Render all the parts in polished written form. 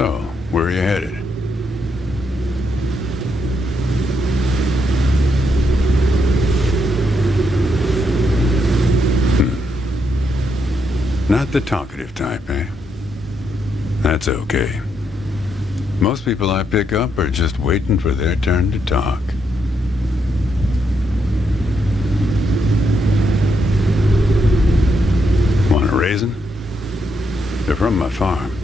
So, where are you headed? Not the talkative type, eh? That's okay. Most people I pick up are just waiting for their turn to talk. Want a raisin? They're from my farm.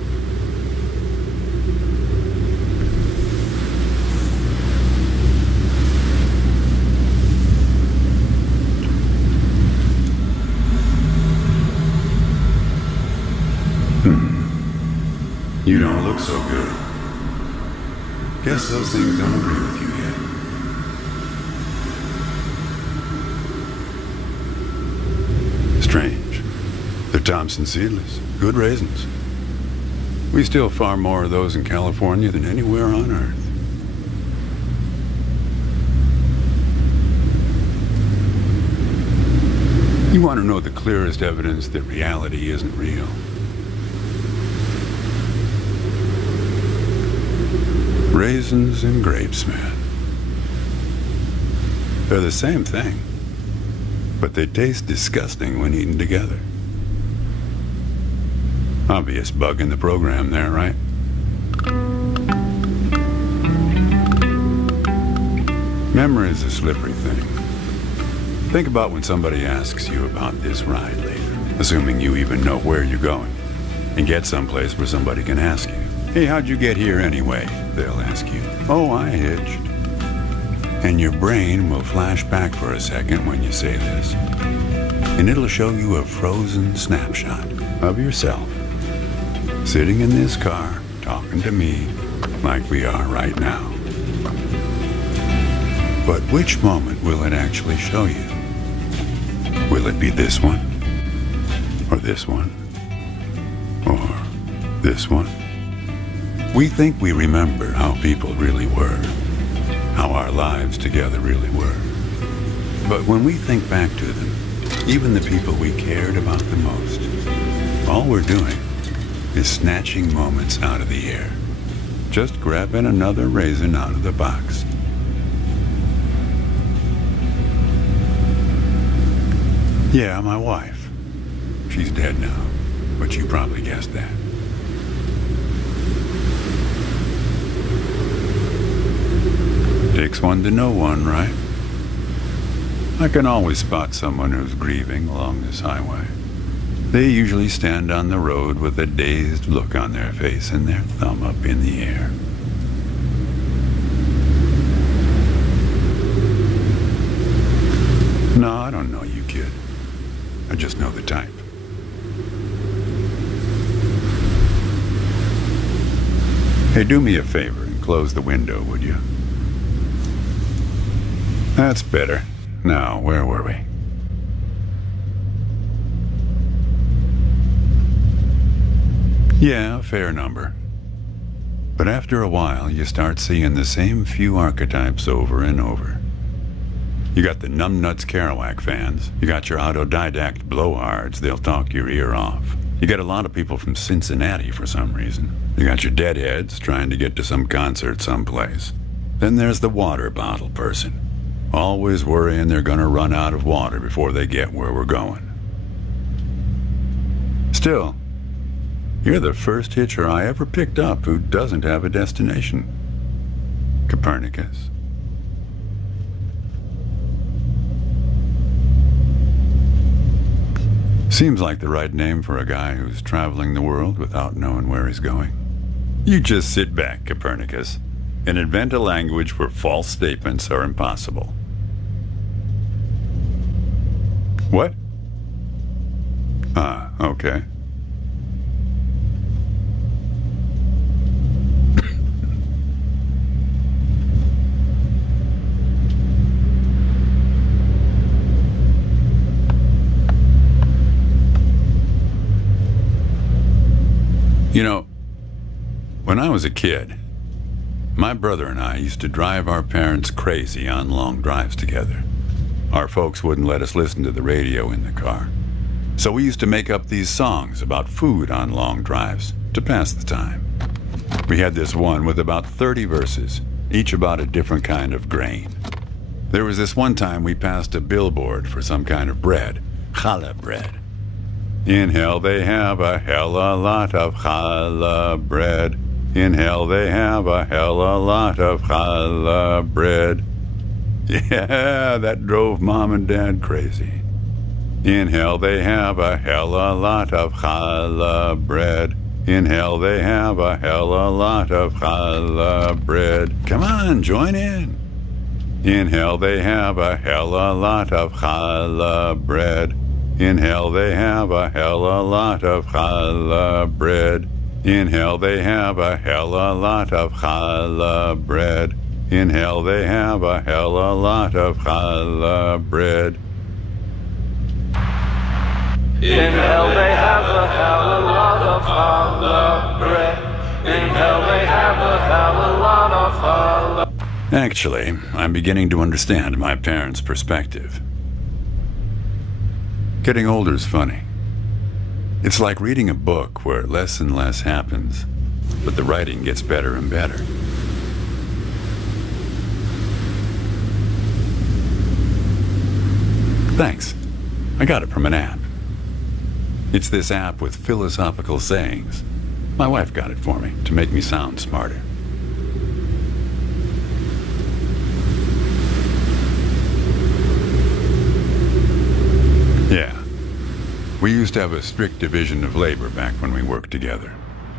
You don't look so good. Guess those things don't agree with you yet. Strange. They're Thompson seedless. Good raisins. We still farm more of those in California than anywhere on Earth. You want to know the clearest evidence that reality isn't real? Raisins and grapes, man. They're the same thing, but they taste disgusting when eaten together. Obvious bug in the program there, right? Memory is a slippery thing. Think about when somebody asks you about this ride later, assuming you even know where you're going, and get someplace where somebody can ask you, "Hey, how'd you get here anyway?" They'll ask you, "Oh, I hitched." And your brain will flash back for a second when you say this, and it'll show you a frozen snapshot of yourself, sitting in this car, talking to me like we are right now. But which moment will it actually show you? Will it be this one? Or this one? Or this one? We think we remember how people really were, how our lives together really were. But when we think back to them, even the people we cared about the most, all we're doing is snatching moments out of the air, just grabbing another raisin out of the box. Yeah, my wife. She's dead now, but you probably guessed that. Takes one to know one, right? I can always spot someone who's grieving along this highway. They usually stand on the road with a dazed look on their face and their thumb up in the air. No, I don't know you, kid. I just know the type. Hey, do me a favor and close the window, would you? That's better. Now, where were we? Yeah, fair number. But after a while, you start seeing the same few archetypes over and over. You got the numbnuts Kerouac fans. You got your autodidact blowhards. They'll talk your ear off. You got a lot of people from Cincinnati for some reason. You got your deadheads trying to get to some concert someplace. Then there's the water bottle person, always worrying they're gonna run out of water before they get where we're going. Still, you're the first hitcher I ever picked up who doesn't have a destination. Copernicus. Seems like the right name for a guy who's traveling the world without knowing where he's going. You just sit back, Copernicus, and invent a language where false statements are impossible. What? Ah, okay. You know, when I was a kid, my brother and I used to drive our parents crazy on long drives together. Our folks wouldn't let us listen to the radio in the car. So we used to make up these songs about food on long drives to pass the time. We had this one with about 30 verses, each about a different kind of grain. There was this one time we passed a billboard for some kind of bread, challah bread. In hell they have a hella lot of challah bread. In hell they have a hella lot of challah bread. Yeah, that drove Mom and Dad crazy. In hell they have a hella lot of challah bread. In hell they have a hella lot of challah bread. Come on, join in. In hell they have a hella lot of challah bread. In hell they have a hella lot of challah bread. In hell they have a hella lot of challah bread. In hell they have a hella lot of challah bread. In hell they have a hella lot of challah bread. In hell they have a hella lot of challah. Actually, I'm beginning to understand my parents' perspective. Getting older's funny. It's like reading a book where less and less happens, but the writing gets better and better. Thanks. I got it from an app. It's this app with philosophical sayings. My wife got it for me to make me sound smarter. Yeah. We used to have a strict division of labor back when we worked together.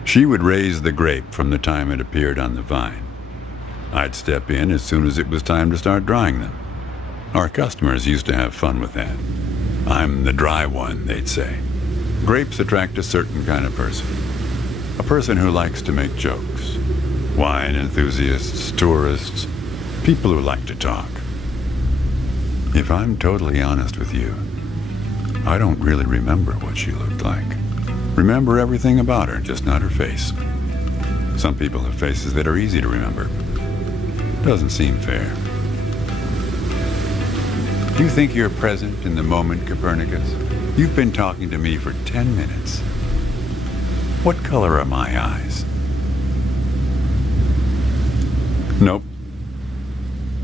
She would raise the grape from the time it appeared on the vine. I'd step in as soon as it was time to start drying them. Our customers used to have fun with that. I'm the dry one, they'd say. Grapes attract a certain kind of person. A person who likes to make jokes. Wine enthusiasts, tourists, people who like to talk. If I'm totally honest with you, I don't really remember what she looked like. Remember everything about her, just not her face. Some people have faces that are easy to remember. Doesn't seem fair. Do you think you're present in the moment, Copernicus? You've been talking to me for 10 minutes. What color are my eyes? Nope.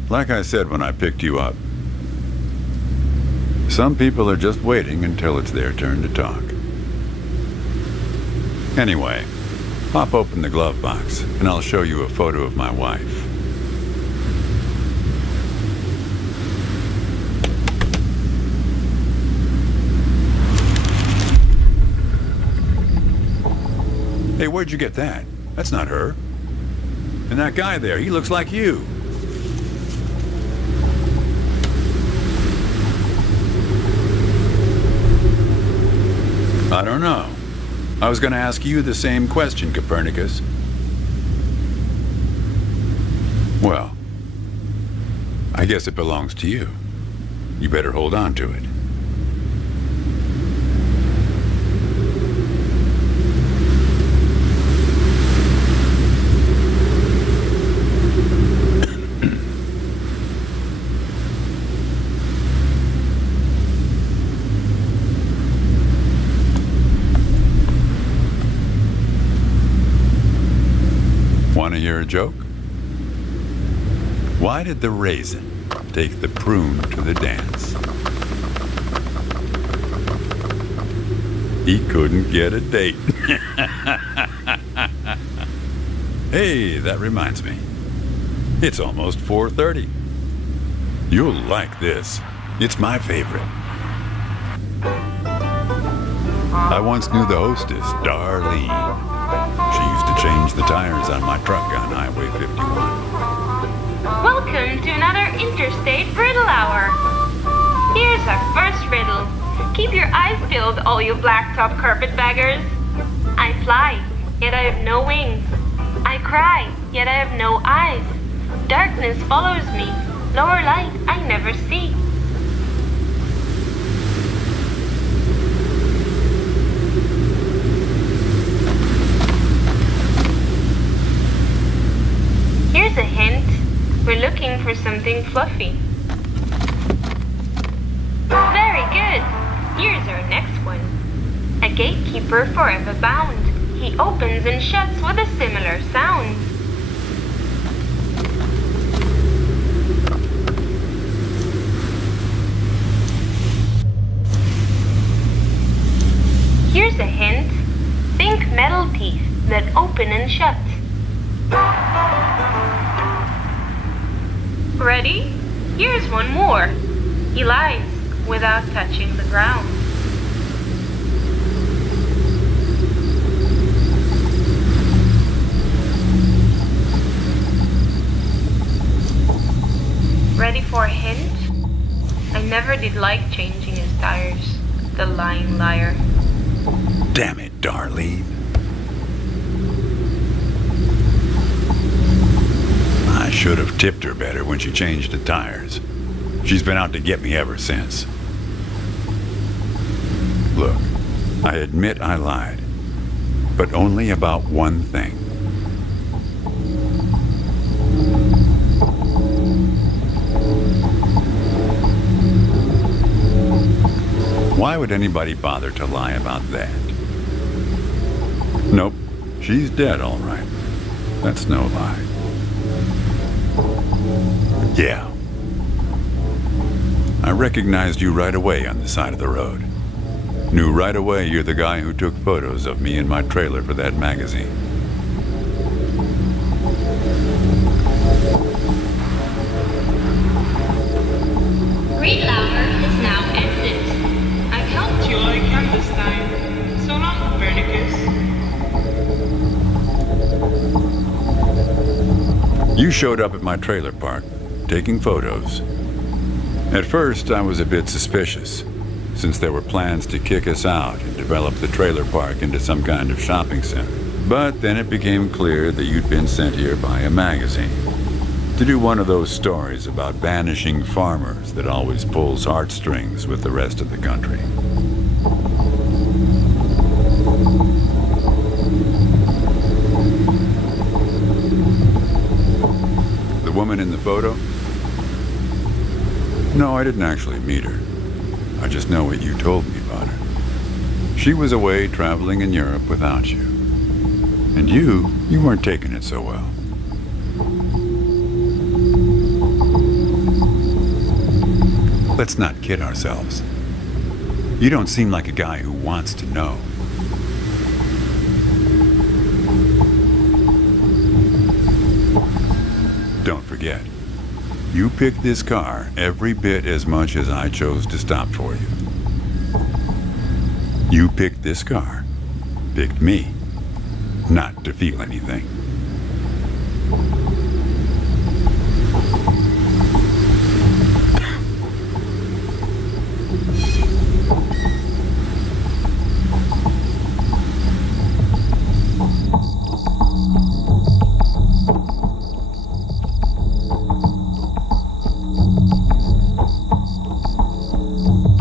Like I said when I picked you up, some people are just waiting until it's their turn to talk. Anyway, pop open the glove box and I'll show you a photo of my wife. Hey, where'd you get that? That's not her. And that guy there, he looks like you. I don't know. I was going to ask you the same question, Copernicus. Well, I guess it belongs to you. You better hold on to it. Want to hear a joke? Why did the raisin take the prune to the dance? He couldn't get a date. Hey, that reminds me. It's almost 4:30. You'll like this. It's my favorite. I once knew the hostess, Darlene. She used to change the tires on my truck on Highway 51. Welcome to another Interstate Riddle Hour. Here's our first riddle. Keep your eyes peeled, all you blacktop carpetbaggers. I fly, yet I have no wings. I cry, yet I have no eyes. Darkness follows me. Lower light I never see. Here's a hint. We're looking for something fluffy. Very good. Here's our next one. A gatekeeper forever bound. He opens and shuts with a similar sound. Here's a hint. Think metal teeth that open and shut. Ready? Here's one more. He lies without touching the ground. Ready for a hint? I never did like changing his tires. The lying liar. Damn it, Darlene. I should have tipped her better when she changed the tires. She's been out to get me ever since. Look, I admit I lied, but only about one thing. Why would anybody bother to lie about that? Nope, she's dead, all right. That's no lie. Yeah. I recognized you right away on the side of the road. Knew right away you're the guy who took photos of me in my trailer for that magazine. Read louder is now ended. I've helped you like him this time. So long, Copernicus. You showed up at my trailer park, taking photos. At first, I was a bit suspicious, since there were plans to kick us out and develop the trailer park into some kind of shopping center. But then it became clear that you'd been sent here by a magazine to do one of those stories about vanishing farmers that always pulls heartstrings with the rest of the country. The woman in the photo? No, I didn't actually meet her. I just know what you told me about her. She was away traveling in Europe without you. And you weren't taking it so well. Let's not kid ourselves. You don't seem like a guy who wants to know. Don't forget, you picked this car every bit as much as I chose to stop for you. You picked this car, picked me, not to feel anything.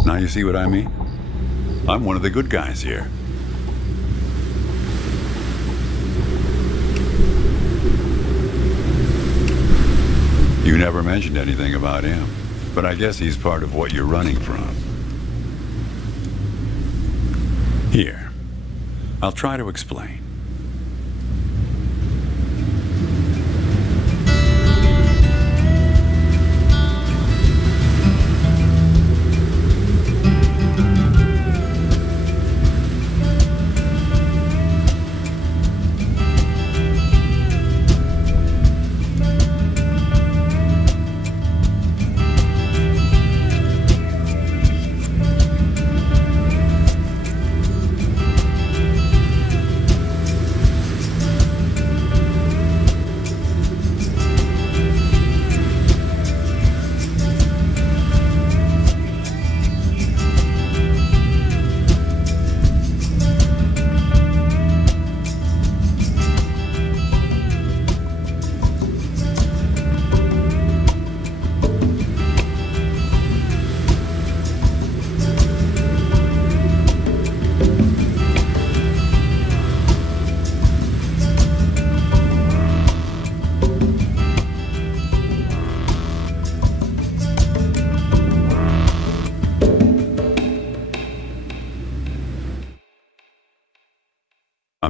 Now you see what I mean? I'm one of the good guys here. You never mentioned anything about him, but I guess he's part of what you're running from. Here, I'll try to explain.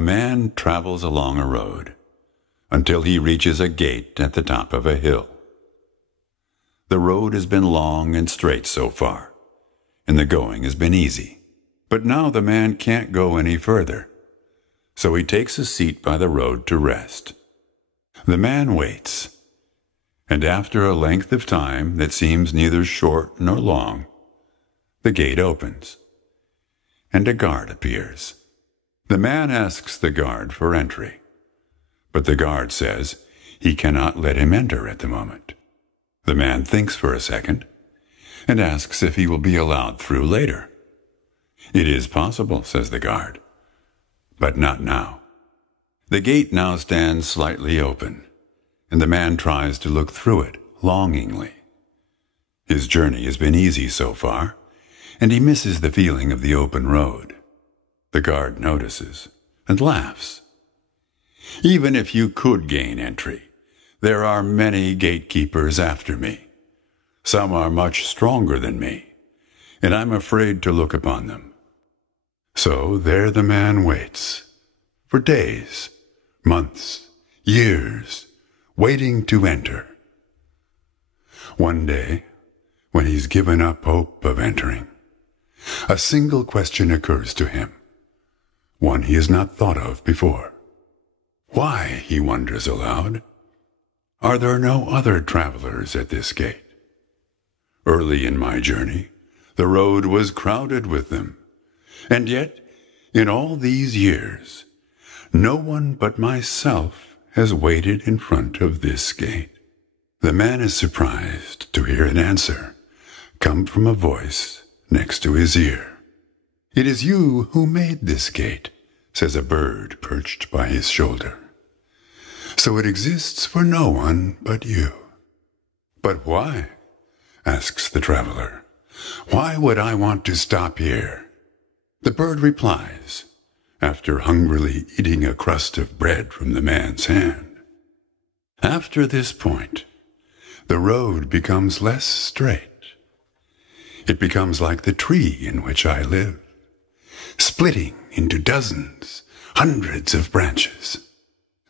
man travels along a road until he reaches a gate at the top of a hill. The road has been long and straight so far, and the going has been easy. But now the man can't go any further, so he takes a seat by the road to rest. The man waits, and after a length of time that seems neither short nor long, the gate opens, and a guard appears. The man asks the guard for entry, but the guard says he cannot let him enter at the moment. The man thinks for a second and asks if he will be allowed through later. It is possible, says the guard, but not now. The gate now stands slightly open, and the man tries to look through it longingly. His journey has been easy so far, and he misses the feeling of the open road. The guard notices and laughs. Even if you could gain entry, there are many gatekeepers after me. Some are much stronger than me, and I'm afraid to look upon them. So there the man waits, for days, months, years, waiting to enter. One day, when he's given up hope of entering, a single question occurs to him, one he has not thought of before. Why, he wonders aloud, are there no other travelers at this gate? Early in my journey, the road was crowded with them, and yet, in all these years, no one but myself has waited in front of this gate. The man is surprised to hear an answer come from a voice next to his ear. It is you who made this gate, says a bird perched by his shoulder. So it exists for no one but you. But why? Asks the traveler. Why would I want to stop here? The bird replies, after hungrily eating a crust of bread from the man's hand. After this point, the road becomes less straight. It becomes like the tree in which I live, splitting into dozens, hundreds of branches.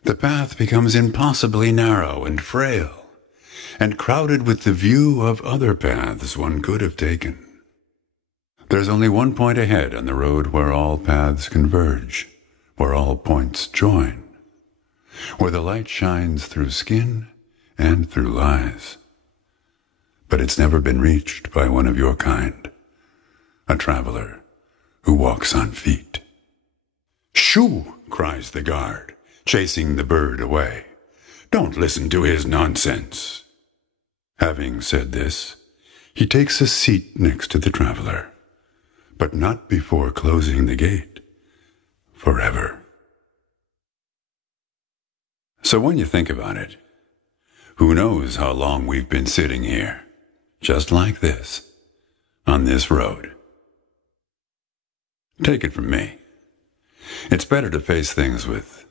The path becomes impossibly narrow and frail, and crowded with the view of other paths one could have taken. There's only one point ahead on the road where all paths converge, where all points join, where the light shines through skin and through lies. But it's never been reached by one of your kind, a traveler who walks on feet. Shoo! Cries the guard, chasing the bird away. Don't listen to his nonsense. Having said this, he takes a seat next to the traveler, but not before closing the gate forever. So when you think about it, who knows how long we've been sitting here, just like this, on this road. Take it from me. It's better to face things with,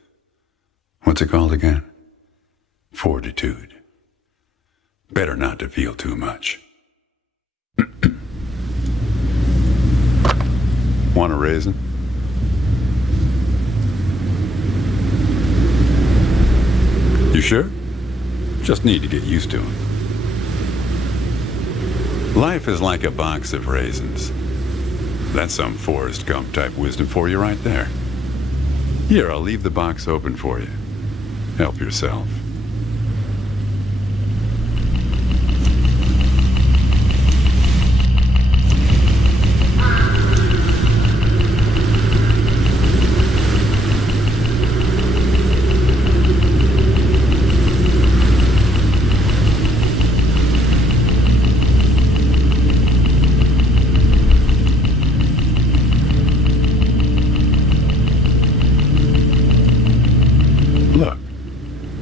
what's it called again? Fortitude. Better not to feel too much. Want a raisin? You sure? Just need to get used to them. Life is like a box of raisins. That's some Forrest Gump type wisdom for you right there. Here, I'll leave the box open for you. Help yourself.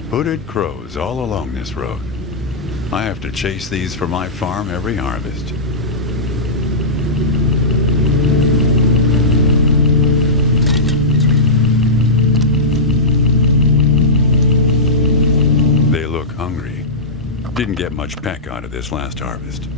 Hooded crows all along this road. I have to chase these for my farm every harvest. They look hungry. Didn't get much peck out of this last harvest.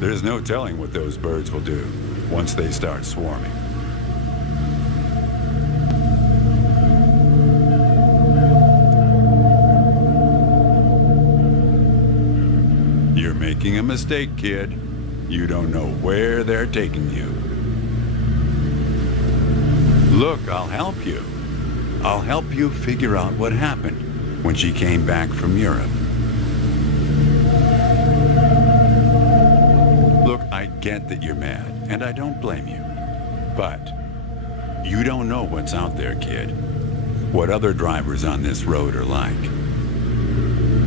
There's no telling what those birds will do once they start swarming. You're making a mistake, kid. You don't know where they're taking you. Look, I'll help you. I'll help you figure out what happened when she came back from Europe. Look, I get that you're mad, and I don't blame you. But you don't know what's out there, kid. What other drivers on this road are like.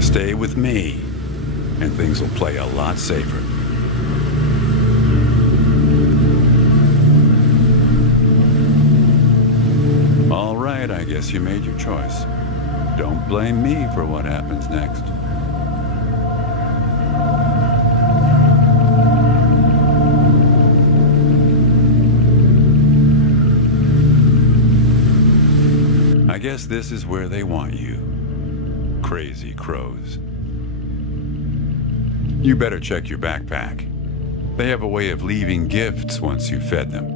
Stay with me, and things will play a lot safer. All right, I guess you made your choice. Don't blame me for what happens next. I guess this is where they want you. Crazy crows. You better check your backpack. They have a way of leaving gifts once you've fed them.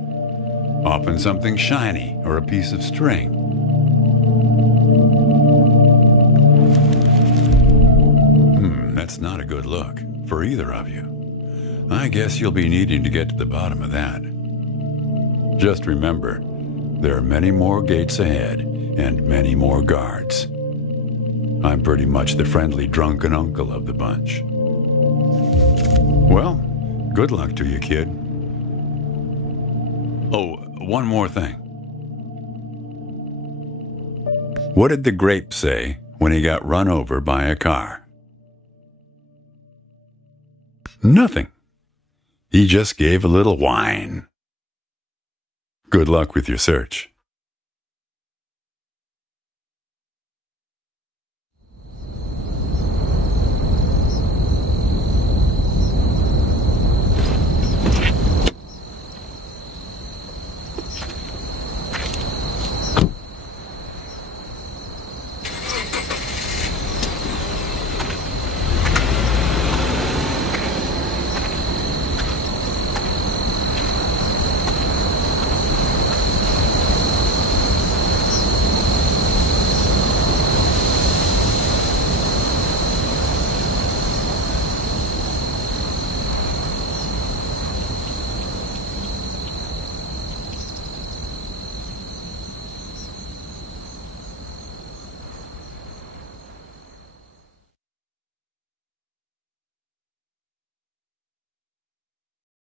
Often something shiny or a piece of string. That's not a good look for either of you. I guess you'll be needing to get to the bottom of that. Just remember, there are many more gates ahead and many more guards. I'm pretty much the friendly drunken uncle of the bunch. Well, good luck to you, kid. Oh, one more thing. What did the grape say when he got run over by a car? Nothing. He just gave a little whine. Good luck with your search.